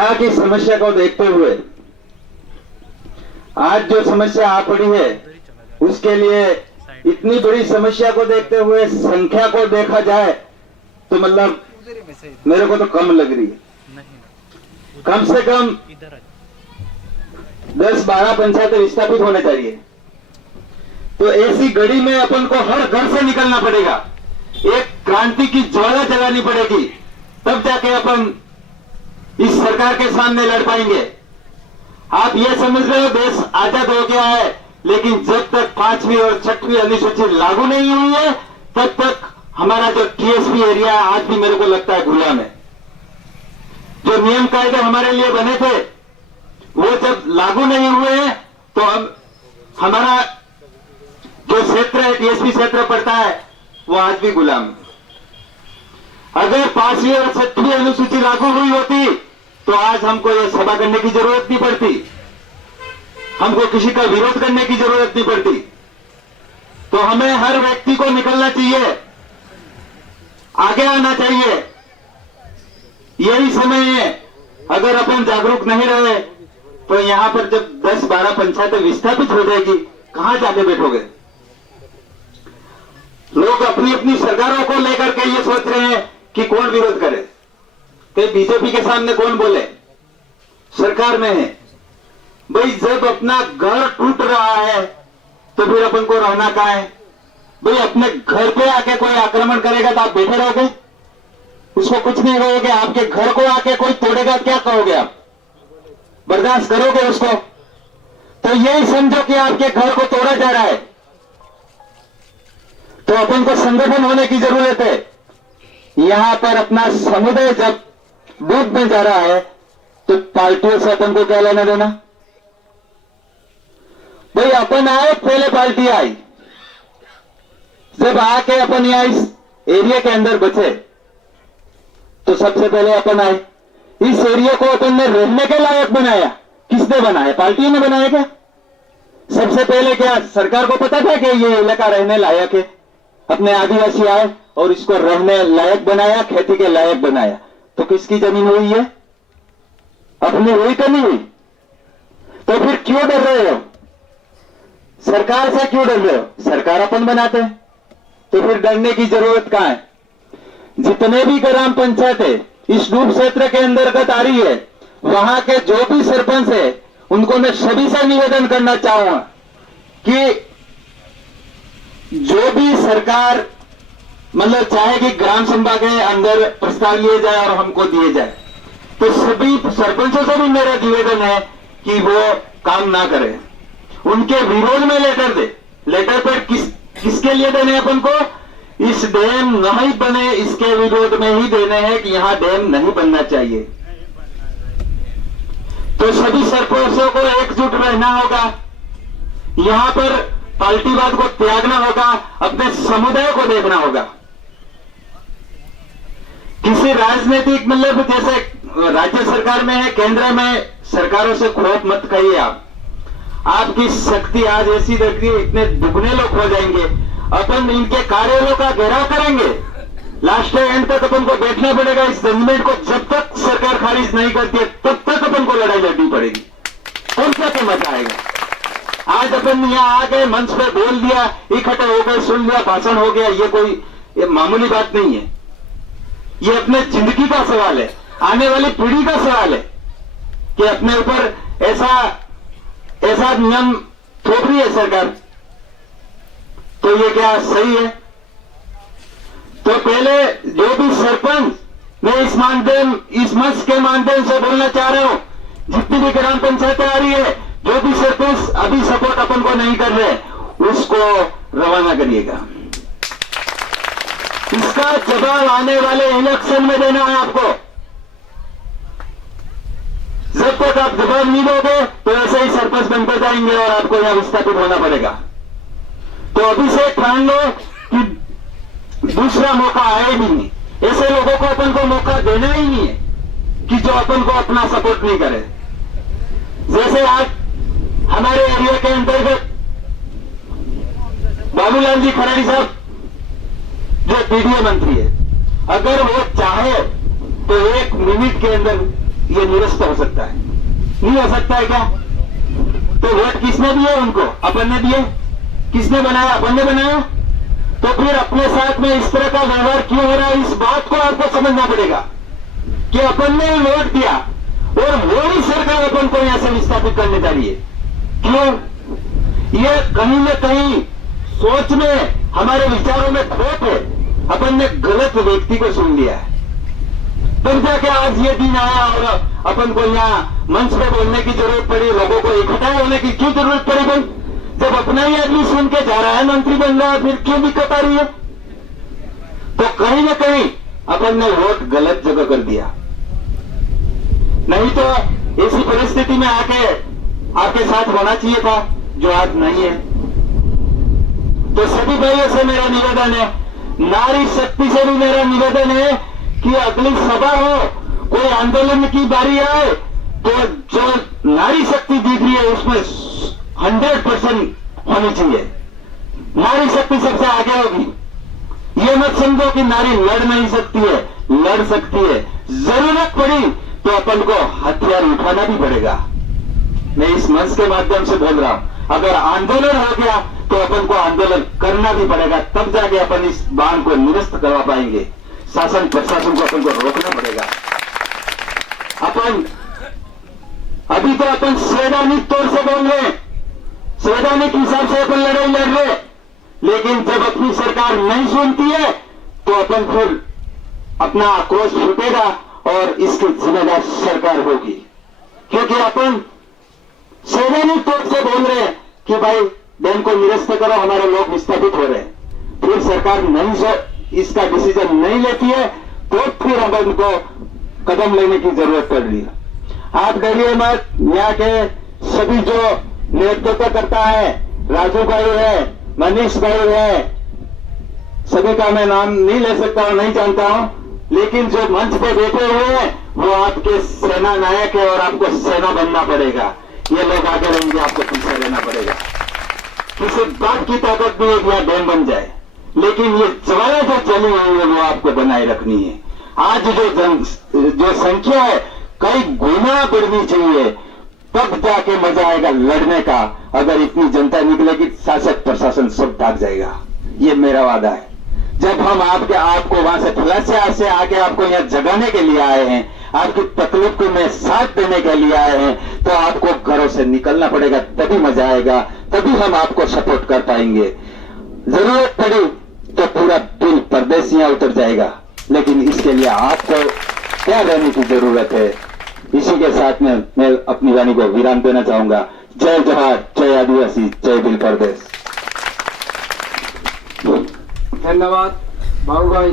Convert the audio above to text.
यहाँ की समस्या को देखते हुए आज जो समस्या आ पड़ी है उसके लिए इतनी बड़ी समस्या को देखते हुए संख्या को देखा जाए तो मतलब मेरे को तो कम लग रही है। कम से कम 10-12 पंचायतें स्थापित होने चाहिए। तो ऐसी घड़ी में अपन को हर घर से निकलना पड़ेगा, एक क्रांति की ज्वाला जलानी पड़ेगी, तब जाके अपन इस सरकार के सामने लड़ पाएंगे। आप ये समझ रहे हो देश आजाद हो गया है, लेकिन जब तक 5वीं और 6वीं अनुसूची लागू नहीं हुई है तब तक हमारा जो टीएसपी एरिया है आज भी मेरे को लगता है गुलाम है। जो नियम कायदे हमारे लिए बने थे वो जब लागू नहीं हुए हैं तो अब हमारा जो क्षेत्र है टीएसपी क्षेत्र पड़ता है वो आज भी गुलाम है। अगर 5वीं और 6वीं अनुसूची लागू हुई होती तो आज हमको ये सभा करने की जरूरत नहीं पड़ती, हमको किसी का विरोध करने की जरूरत नहीं पड़ती। तो हमें हर व्यक्ति को निकलना चाहिए, आगे आना चाहिए। यही समय है। अगर अपन जागरूक नहीं रहे तो यहां पर जब 10-12 पंचायतें विस्थापित हो जाएगी, कहां जाके बैठोगे? लोग अपनी अपनी सरकारों को लेकर के ये सोच रहे हैं कि कौन विरोध करे, कि बीजेपी के सामने कौन बोले, सरकार में है। भाई जब अपना घर टूट रहा है तो फिर अपन को रहना कहां है? भाई अपने घर पे आके कोई आक्रमण करेगा तो आप बैठे रहोगे, उसको कुछ नहीं कहोगे? आपके घर को आके कोई तोड़ेगा, क्या कहोगे आप? बर्दाश्त करोगे उसको? तो यही समझो कि आपके घर को तोड़ा जा रहा है। तो अपन को संगठन होने की जरूरत है। यहां पर अपना समुदाय जब डूब में जा रहा है तो पार्टियों से अपन को क्या लेना देना? भाई अपन आए, पहले पार्टी आई, जब आके अपन यहां इस एरिया के अंदर बचे तो सबसे पहले अपन आए। इस एरिया को अपन ने रहने के लायक बनाया। किसने बनाया? पार्टी ने बनाया क्या? सबसे पहले क्या सरकार को पता था कि ये इलाका रहने लायक है? अपने आदिवासी आए और इसको रहने लायक बनाया, खेती के लायक बनाया। तो किसकी जमीन हुई है? अपनी हुई तो नहीं हुई? तो फिर क्यों डर रहे हो? सरकार से क्यों डर रहे हो? सरकार अपन बनाते हैं, तो फिर डरने की जरूरत कहां है? जितने भी ग्राम पंचायतें इस डूब क्षेत्र के अंतर्गत आ रही है, वहां के जो भी सरपंच है उनको मैं सभी से निवेदन करना चाहूंगा कि जो भी सरकार मतलब चाहेगी ग्राम सभा के अंदर प्रस्ताव लिए जाए और हमको दिए जाए, तो सभी सरपंचों से भी मेरा निवेदन है कि वो काम ना करें, उनके विरोध में लेटर दे। लेटर पर किसके लिए देने अपन को? इस डैम नहीं बने इसके विरोध में ही देने हैं कि यहां डैम नहीं बनना चाहिए। तो सभी सरपंचों को एकजुट रहना होगा, यहां पर पार्टीवाद को त्यागना होगा, अपने समुदाय को देखना होगा। किसी राजनीतिक मतलब जैसे राज्य सरकार में है, केंद्र में सरकारों से खौफ मत खाइए आप। आपकी शक्ति आज ऐसी लगती है, इतने दुगने लोग हो जाएंगे। अपन इनके कार्यालयों का घेराव करेंगे, लास्ट एंड तक अपन को बैठना पड़ेगा इस जजमेंट को। जब तक सरकार खारिज नहीं करती है तब तक अपन को लड़ाई लड़नी पड़ेगी। कौन सा तो मजा आएगा? आज अपन यहाँ आ गए, मंच पे बोल दिया, इकट्ठे हो गए, सुन लिया, भाषण हो गया, ये मामूली बात नहीं है। ये अपने जिंदगी का सवाल है, आने वाली पीढ़ी का सवाल है कि अपने ऊपर ऐसा नियम थोप रही है सरकार। तो ये क्या सही है? तो पहले जो भी सरपंच, मैं इस मंच के माध्यम से बोलना चाह रहा हूं, जितनी भी ग्राम पंचायतें आ रही है, जो भी सरपंच अभी सपोर्ट अपन को नहीं कर रहे उसको रवाना करिएगा। इसका जवाब आने वाले इलेक्शन में देना है आपको। जब तक आप जवाब नहीं दोगे तो ऐसे ही सरपंच बनते जाएंगे और आपको यहां विस्थापित होना पड़ेगा। तो अभी से ठान लो कि दूसरा मौका आए ही नहीं। ऐसे लोगों को अपन को मौका देना ही नहीं है कि जो अपन को अपना सपोर्ट नहीं करे। जैसे आज हमारे एरिया के अंतर्गत बाबूलाल जी खराड़ी साहब जो पीडीए मंत्री है, अगर वो चाहे तो 1 मिनट के अंदर ये निरस्त हो सकता है? नहीं हो सकता है क्या? तो वोट किसने दिए उनको? अपन ने दिए। किसने बनाया? अपन ने बनाया। तो फिर अपने साथ में इस तरह का व्यवहार क्यों हो रहा है, इस बात को आपको समझना पड़ेगा कि अपन ने वोट दिया और वही सरकार अपन को यहां से विस्थापित करने जा रही है। क्यों? ये कहीं न कहीं सोच में, हमारे विचारों में खोट है। अपन ने गलत व्यक्ति को सुन लिया है। तब जाके आज ये दिन आया और अपन को यहाँ मंच पे बोलने की जरूरत पड़ी, लोगों को इकट्ठा होने की क्यों जरूरत पड़ी भाई? जब अपना ही आदमी सुन के जा रहा है, मंत्री बन रहा है, फिर क्यों दिक्कत आ रही है? तो कहीं ना कहीं अपन ने वोट गलत जगह कर दिया। नहीं तो ऐसी परिस्थिति में आके आपके साथ होना चाहिए था, जो आज नहीं है। तो सभी भाइयों से मेरा निवेदन है, नारी शक्ति से भी मेरा निवेदन है कि अगली सभा हो, कोई आंदोलन की बारी आए, तो जो नारी शक्ति दिख रही है उसमें 100% होनी चाहिए। नारी शक्ति सबसे आगे होगी। ये मत समझो कि नारी लड़ नहीं सकती है, लड़ सकती है। जरूरत पड़ी तो अपन को हथियार उठाना भी पड़ेगा। मैं इस मंच के माध्यम से बोल रहा हूं, अगर आंदोलन हो गया तो अपन को आंदोलन करना भी पड़ेगा, तब जाके अपन इस बाण को निरस्त करवा पाएंगे। शासन प्रशासन को अपन को रोकना पड़ेगा। अपन अभी तो अपन संवैधानिक तौर से बोल रहे, संवैधानिक हिसाब से अपन लड़ाई लड़ रहे, लेकिन जब अपनी सरकार नहीं सुनती है तो अपन फिर अपना आक्रोश फूटेगा और इसकी जिम्मेदार सरकार होगी। क्योंकि अपन संवैधानिक तौर से बोल रहे हैं कि भाई डैम को निरस्त करो, हमारे लोग विस्थापित हो रहे हैं, फिर सरकार नहीं इसका डिसीजन नहीं लेती है तो फिर अपन को कदम लेने की जरूरत पड़ रही है। आप डरिए मत, यहाँ के सभी जो नेतृत्व करता है, राजू भाई है, मनीष भाई है, सभी का मैं नाम नहीं ले सकता हूं, नहीं जानता हूं, लेकिन जो मंच पे बैठे हुए हैं वो आपके सेना नायक है और आपको सेना बनना पड़ेगा। ये लोग आगे रहेंगे, आपको पीछे रहना पड़ेगा। किसी बात की ताकत नहीं है कि यहाँ डैम बन जाए, लेकिन ये ज्वाला जो चली हुई है वो आपको बनाए रखनी है। आज जो संख्या है कई गुना बढ़नी चाहिए, तब जाके मजा आएगा लड़ने का। अगर इतनी जनता निकलेगी, शासक प्रशासन सब भाग जाएगा। ये मेरा वादा है। जब हम आपको वहां से फलसिया से आके आपको यहाँ जगाने के लिए आए हैं, आपकी तकलीफ को में साथ देने के लिए आए हैं, तो आपको घरों से निकलना पड़ेगा, तभी मजा आएगा, तभी हम आपको सपोर्ट कर पाएंगे। जरूरत पड़ी तो पूरा बिल परदेसियां उतर जाएगा, लेकिन इसके लिए आपको क्या रहने की जरूरत है। इसी के साथ में मैं अपनी वाणी को विराम देना चाहूंगा। जय जोहार, जय आदिवासी, जय बिल परदेश। धन्यवाद बाबू भाई।